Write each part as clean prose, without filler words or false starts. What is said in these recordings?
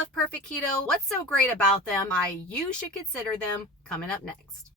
love Perfect Keto. What's so great about them? Why you should consider them, coming up next.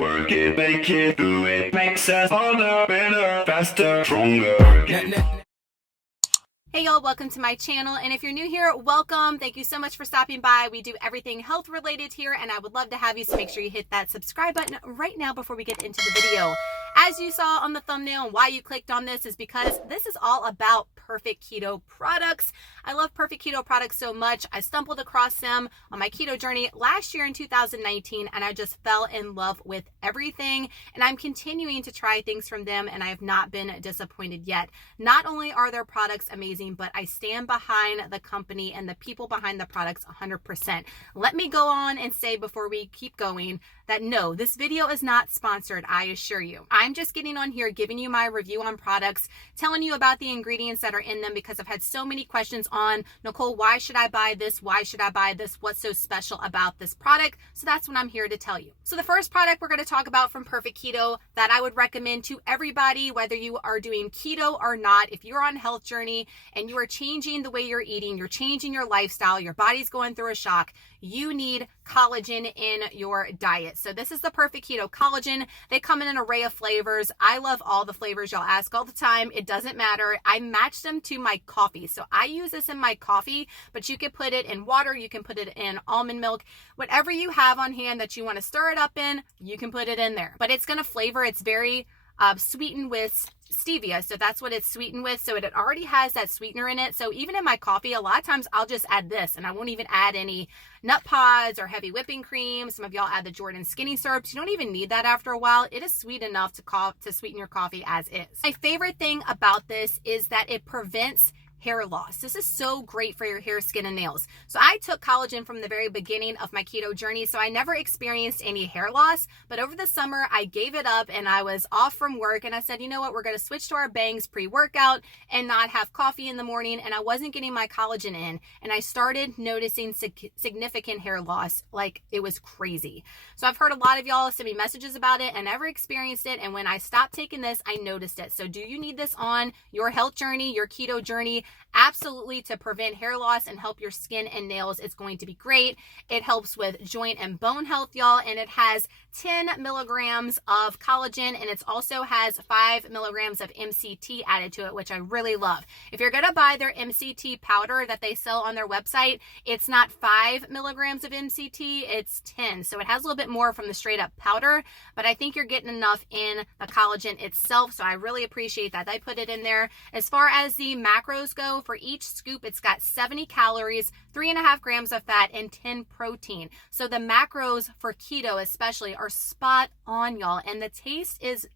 Work it, make it, do it, makes us harder, better, faster, stronger. Hey y'all, welcome to my channel, and if you're new here, welcome. Thank you so much for stopping by. We do everything health related here, and I would love to have you, so make sure you hit that subscribe button right now before we get into the video. As you saw on the thumbnail, and why you clicked on this is because this is all about Perfect Keto products. I love Perfect Keto products so much. I stumbled across them on my keto journey last year in 2019, and I just fell in love with everything, and I'm continuing to try things from them, and I have not been disappointed yet. Not only are their products amazing, but I stand behind the company and the people behind the products 100%. Let me go on and say before we keep going that no, this video is not sponsored, I assure you. I'm just getting on here giving you my review on products, telling you about the ingredients that are in them, because I've had so many questions on, Nicole, why should I buy this? Why should I buy this? What's so special about this product? So that's what I'm here to tell you. So the first product we're going to talk about from Perfect Keto that I would recommend to everybody, whether you are doing keto or not, if you're on a health journey and you are changing the way you're eating, you're changing your lifestyle, your body's going through a shock, you need collagen in your diet. So this is the Perfect Keto Collagen. They come in an array of flavors. I love all the flavors. Y'all ask all the time. It doesn't matter. I match them to my coffee. So I use this in my coffee, but you can put it in water. You can put it in almond milk. Whatever you have on hand that you want to stir it up in, you can put it in there. But it's going to flavor. It's very sweetened with stevia, so that's what it's sweetened with, so it already has that sweetener in it. So even in my coffee, a lot of times I'll just add this, and I won't even add any nut pods or heavy whipping cream. Some of y'all add the Jordan skinny syrups. You don't even need that after a while. It is sweet enough to sweeten your coffee as is. My favorite thing about this is that it prevents hair loss. This is so great for your hair, skin, and nails. So I took collagen from the very beginning of my keto journey, so I never experienced any hair loss, but over the summer I gave it up and I was off from work, and I said, you know what, we're going to switch to our bangs pre-workout and not have coffee in the morning, and I wasn't getting my collagen in, and I started noticing significant hair loss. Like, it was crazy. So I've heard a lot of y'all send me messages about it and never experienced it, and when I stopped taking this, I noticed it. So do you need this on your health journey, your keto journey? Absolutely, to prevent hair loss and help your skin and nails. It's going to be great. It helps with joint and bone health, y'all, and it has 10 milligrams of collagen, and it also has 5 milligrams of MCT added to it, which I really love. If you're going to buy their MCT powder that they sell on their website, it's not 5 milligrams of MCT, it's 10. So it has a little bit more from the straight up powder, but I think you're getting enough in the collagen itself, so I really appreciate that. I put it in there. As far as the macros go, for each scoop, it's got 70 calories, 3.5 grams of fat, and 10 protein. So the macros for keto especially are spot on, y'all, and the taste is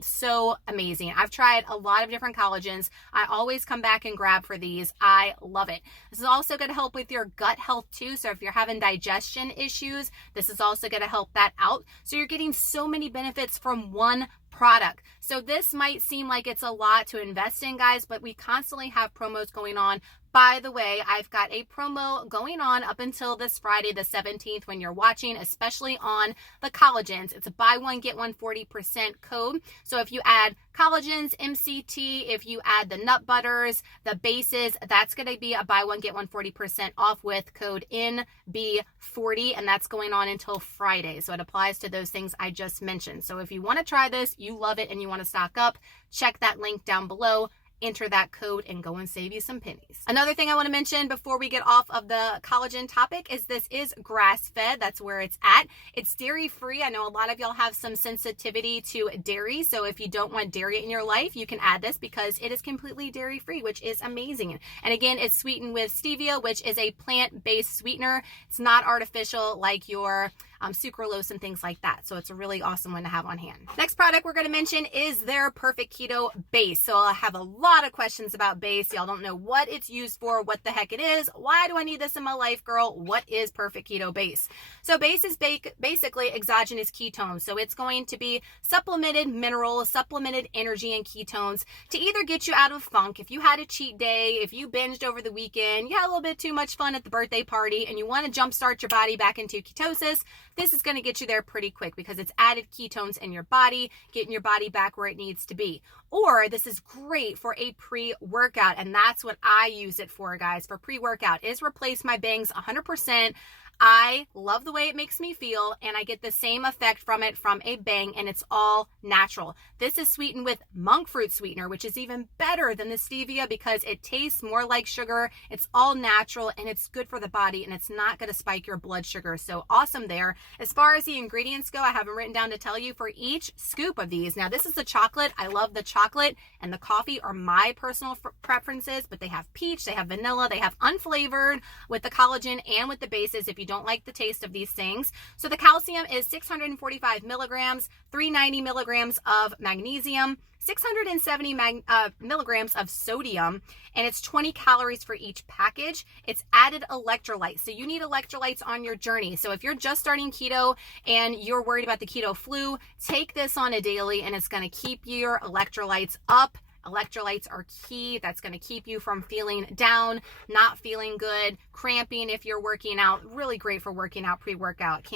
so amazing. I've tried a lot of different collagens. I always come back and grab for these. I love it. This is also going to help with your gut health too. So if you're having digestion issues, this is also going to help that out. So you're getting so many benefits from one product. So this might seem like it's a lot to invest in, guys, but we constantly have promos going on. By the way, I've got a promo going on up until this Friday, the 17th, when you're watching, especially on the collagens. It's a buy one, get one 40% code. So if you add collagens, MCT, if you add the nut butters, the bases, that's going to be a buy one, get one 40% off with code NB40, and that's going on until Friday. So it applies to those things I just mentioned. So if you want to try this, you love it, and you want to stock up, check that link down below. Enter that code and go and save you some pennies. Another thing I want to mention before we get off of the collagen topic is this is grass-fed. That's where it's at. It's dairy-free. I know a lot of y'all have some sensitivity to dairy, so if you don't want dairy in your life, you can add this because it is completely dairy-free, which is amazing. And again, it's sweetened with stevia, which is a plant-based sweetener. It's not artificial like your sucralose and things like that. So it's a really awesome one to have on hand. Next product we're going to mention is their Perfect Keto Base. So I have a lot of questions about Base. Y'all don't know what it's used for, what the heck it is. Why do I need this in my life, girl? What is Perfect Keto Base? So Base is basically exogenous ketones. So it's going to be supplemented minerals, supplemented energy and ketones to either get you out of funk. If you had a cheat day, if you binged over the weekend, you had a little bit too much fun at the birthday party and you want to jumpstart your body back into ketosis, this is going to get you there pretty quick because it's added ketones in your body, getting your body back where it needs to be. Or this is great for a pre-workout, and that's what I use it for, guys. For pre-workout is replace my bangs 100%. I love the way it makes me feel, and I get the same effect from it from a bang, and it's all natural. This is sweetened with monk fruit sweetener, which is even better than the stevia because it tastes more like sugar. It's all natural, and it's good for the body, and it's not going to spike your blood sugar. So awesome there. As far as the ingredients go, I have them written down to tell you for each scoop of these. Now, this is the chocolate. I love the chocolate, and the coffee are my personal preferences, but they have peach, they have vanilla, they have unflavored with the collagen and with the bases if you don't like the taste of these things. So the calcium is 645 milligrams, 390 milligrams of magnesium, 670 milligrams of sodium, and it's 20 calories for each package. It's added electrolytes. So you need electrolytes on your journey. So if you're just starting keto and you're worried about the keto flu, take this on a daily, and it's going to keep your electrolytes up. Electrolytes are key. That's going to keep you from feeling down, not feeling good, cramping if you're working out. Really great for working out pre-workout.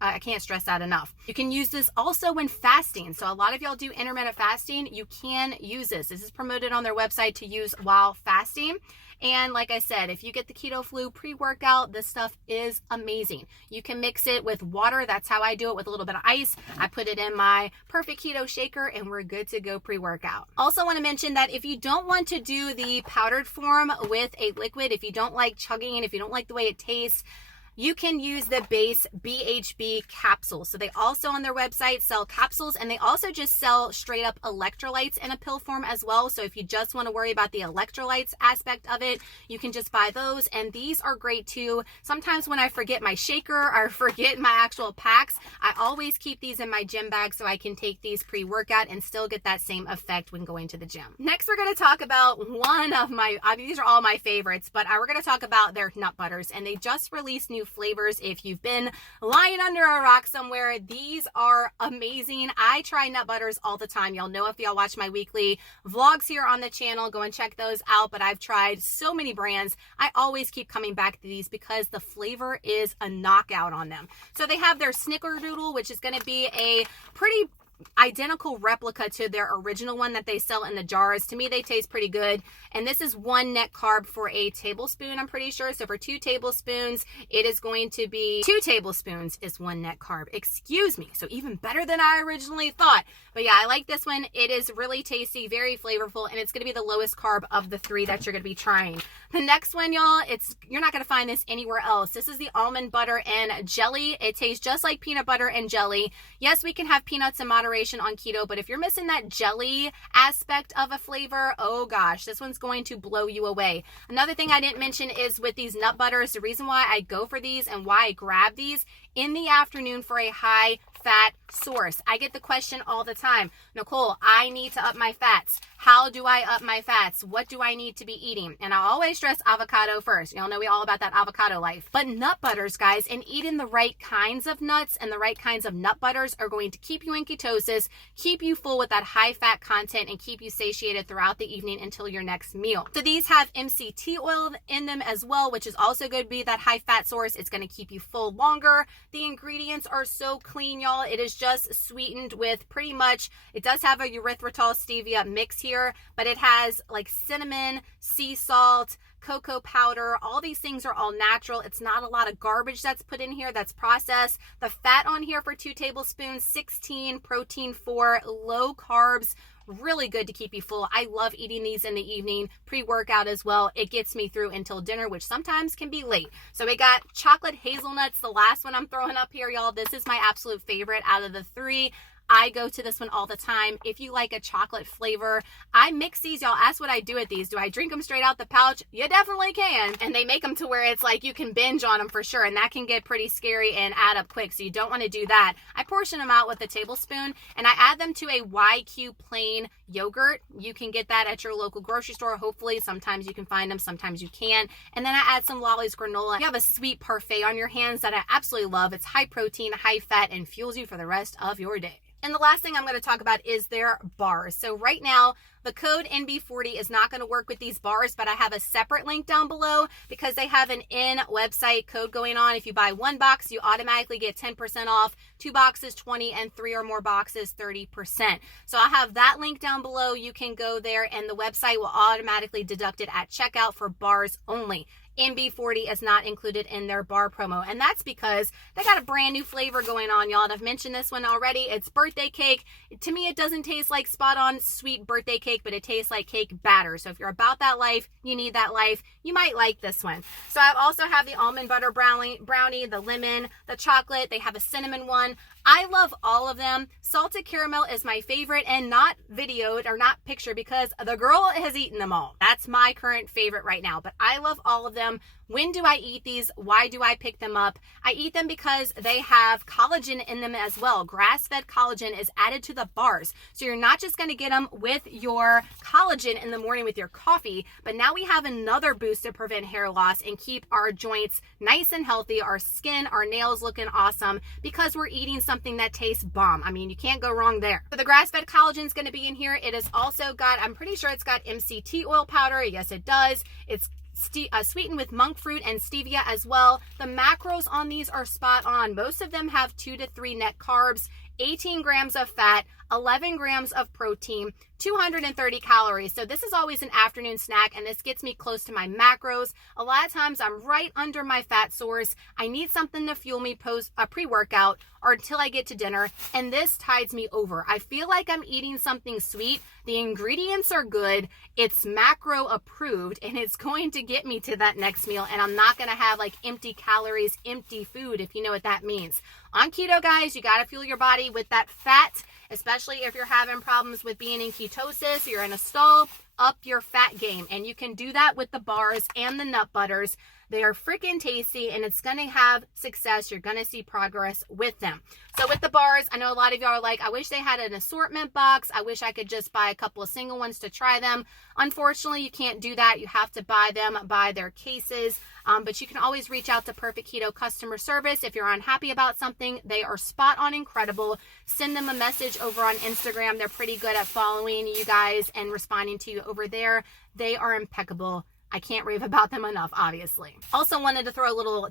I can't stress that enough. You can use this also when fasting. So a lot of y'all do intermittent fasting. You can use this. This is promoted on their website to use while fasting. And like I said, if you get the keto flu pre-workout, this stuff is amazing. You can mix it with water. That's how I do it, with a little bit of ice. I put it in my Perfect Keto shaker, and we're good to go pre-workout. Also want to mention that if you don't want to do the powdered form with a liquid, if you don't like chugging, if you don't like the way it tastes, you can use the Base BHB capsules. So they also on their website sell capsules, and they also just sell straight up electrolytes in a pill form as well. So if you just want to worry about the electrolytes aspect of it, you can just buy those. And these are great too. Sometimes when I forget my shaker or forget my actual packs, I always keep these in my gym bag so I can take these pre-workout and still get that same effect when going to the gym. Next, we're going to talk about one of my, these are all my favorites, but we're going to talk about their nut butters, and they just released new flavors. If you've been lying under a rock somewhere, these are amazing. I try nut butters all the time. Y'all know if y'all watch my weekly vlogs here on the channel, go and check those out. But I've tried so many brands. I always keep coming back to these because the flavor is a knockout on them. So they have their snickerdoodle, which is going to be a pretty identical replica to their original one that they sell in the jars. To me, they taste pretty good. And this is 1 net carb for a tablespoon, I'm pretty sure. So for 2 tablespoons, it is going to be 2 tablespoons is 1 net carb. Excuse me. So even better than I originally thought. But yeah, I like this one. It is really tasty, very flavorful, and it's going to be the lowest carb of the 3 that you're going to be trying. The next one, y'all, you're not going to find this anywhere else. This is the almond butter and jelly. It tastes just like peanut butter and jelly. Yes, we can have peanuts in moderation on keto, but if you're missing that jelly aspect of a flavor, oh gosh, this one's going to blow you away. Another thing I didn't mention is with these nut butters, the reason why I go for these and why I grab these in the afternoon for a high fat source. I get the question all the time, Nicole, I need to up my fats. How do I up my fats? What do I need to be eating? And I always stress avocado first. Y'all know we all about that avocado life. But nut butters, guys, and eating the right kinds of nuts and the right kinds of nut butters are going to keep you in ketosis, keep you full with that high fat content, and keep you satiated throughout the evening until your next meal. So these have MCT oil in them as well, which is also going to be that high fat source. It's going to keep you full longer. The ingredients are so clean, y'all. It is just sweetened with pretty much, it does have a erythritol stevia mix here, but it has like cinnamon, sea salt, cocoa powder. All these things are all natural. It's not a lot of garbage that's put in here that's processed. The fat on here for 2 tablespoons, 16, protein 4, low carbs. Really good to keep you full. I love eating these in the evening, pre-workout as well. It gets me through until dinner, which sometimes can be late. So we got chocolate hazelnuts, the last one I'm throwing up here, y'all. This is my absolute favorite out of the 3. I go to this one all the time. If you like a chocolate flavor, I mix these. Y'all ask what I do with these. Do I drink them straight out the pouch? You definitely can. And they make them to where it's like you can binge on them for sure. And that can get pretty scary and add up quick. So you don't want to do that. I portion them out with a tablespoon and I add them to a YQ plain yogurt. You can get that at your local grocery store. Hopefully, sometimes you can find them, sometimes you can't. And then I add some Lolli's granola. You have a sweet parfait on your hands that I absolutely love. It's high protein, high fat, and fuels you for the rest of your day. And the last thing I'm going to talk about is their bars. So right now, the code NB40 is not going to work with these bars, but I have a separate link down below because they have an in-website code going on. If you buy 1 box, you automatically get 10% off, 2 boxes 20, and 3 or more boxes 30%. So I have that link down below. You can go there and the website will automatically deduct it at checkout for bars only. NB40 is not included in their bar promo, and that's because they got a brand new flavor going on, y'all. And I've mentioned this one already. It's birthday cake. To me, it doesn't taste like spot on sweet birthday cake, but it tastes like cake batter. So if you're about that life, you need that life, you might like this one. So I also have the almond butter brownie, the lemon, the chocolate. They have a cinnamon one. I love all of them. Salted caramel is my favorite, and not videoed or not pictured because the girl has eaten them all. That's my current favorite right now, but I love all of them. When do I eat these? Why do I pick them up? I eat them because they have collagen in them as well. Grass-fed collagen is added to the bars. So you're not just going to get them with your collagen in the morning with your coffee, but now we have another boost to prevent hair loss and keep our joints nice and healthy, our skin, our nails looking awesome because we're eating something that tastes bomb. I mean, you can't go wrong there. So the grass-fed collagen is going to be in here. It has also got, I'm pretty sure it's got MCT oil powder. Yes, it does. It's sweetened with monk fruit and stevia as well. The macros on these are spot on. Most of them have 2 to 3 net carbs, 18 grams of fat, 11 grams of protein, 230 calories. So this is always an afternoon snack, and this gets me close to my macros. A lot of times I'm right under my fat source. I need something to fuel me post a pre-workout or until I get to dinner, and this tides me over. I feel like I'm eating something sweet. The ingredients are good. It's macro approved, and it's going to get me to that next meal, and I'm not going to have like empty calories, empty food, if you know what that means. On keto, guys, you got to fuel your body with that fat, especially if you're having problems with being in ketosis, you're in a stall. Up your fat game, and you can do that with the bars and the nut butters. They are freaking tasty, and it's going to have success. You're going to see progress with them. So with the bars, I know a lot of y'all are like, I wish they had an assortment box. I wish I could just buy a couple of single ones to try them. Unfortunately, you can't do that. You have to buy them by their cases, but you can always reach out to Perfect Keto customer service. If you're unhappy about something, they are spot on incredible. Send them a message over on Instagram. They're pretty good at following you guys and responding to you over there. They are impeccable. I can't rave about them enough, obviously. Also wanted to throw a little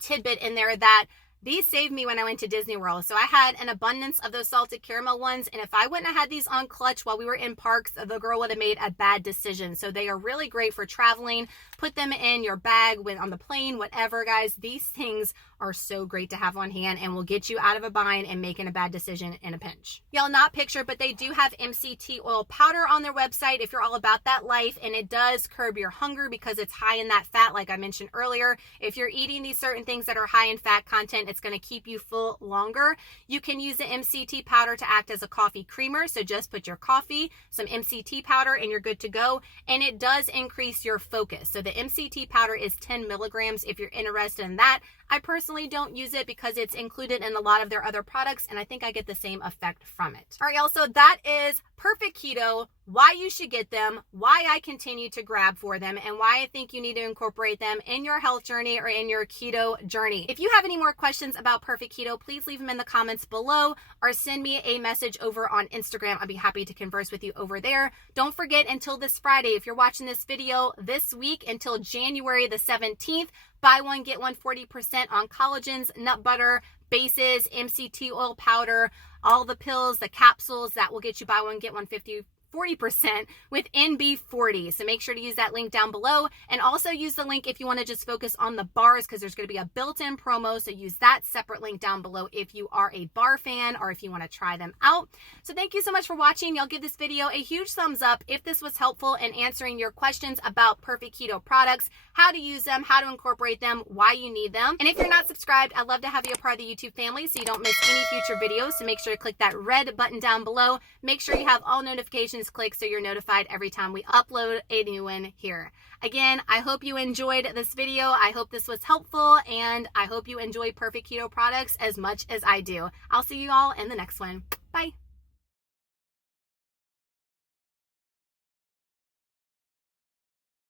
tidbit in there that these saved me when I went to Disney World. So I had an abundance of those salted caramel ones, and if I wouldn't have had these on clutch while we were in parks, the girl would have made a bad decision. So they are really great for traveling. Put them in your bag when on the plane, whatever, guys. These things are so great to have on hand and will get you out of a bind and making a bad decision in a pinch. Y'all not picture, but they do have MCT oil powder on their website if you're all about that life, and it does curb your hunger because it's high in that fat, like I mentioned earlier. If you're eating these certain things that are high in fat content, it's going to keep you full longer. You can use the MCT powder to act as a coffee creamer, so just put your coffee, some MCT powder, and you're good to go, and it does increase your focus. So the MCT powder is 10 milligrams if you're interested in that. I personally don't use it because it's included in a lot of their other products, and I think I get the same effect from it. All right, y'all, so that is Perfect Keto, why you should get them, why I continue to grab for them, and why I think you need to incorporate them in your health journey or in your keto journey. If you have any more questions about Perfect Keto, please leave them in the comments below or send me a message over on Instagram. I'll be happy to converse with you over there. Don't forget, until this Friday, if you're watching this video this week until January the 17th, buy one, get one 40% on collagens, nut butter, bases, MCT oil powder, all the pills, the capsules. That will get you buy one, get one 40% with NB40. So make sure to use that link down below, and also use the link if you want to just focus on the bars, because there's going to be a built-in promo. So use that separate link down below if you are a bar fan or if you want to try them out. So thank you so much for watching. Y'all give this video a huge thumbs up if this was helpful in answering your questions about Perfect Keto products, how to use them, how to incorporate them, why you need them. And if you're not subscribed, I'd love to have you a part of the YouTube family so you don't miss any future videos. So make sure to click that red button down below. Make sure you have all notifications clicked so you're notified every time we upload a new one here. Again, I hope you enjoyed this video. I hope this was helpful, and I hope you enjoy Perfect Keto products as much as I do. I'll see you all in the next one. Bye.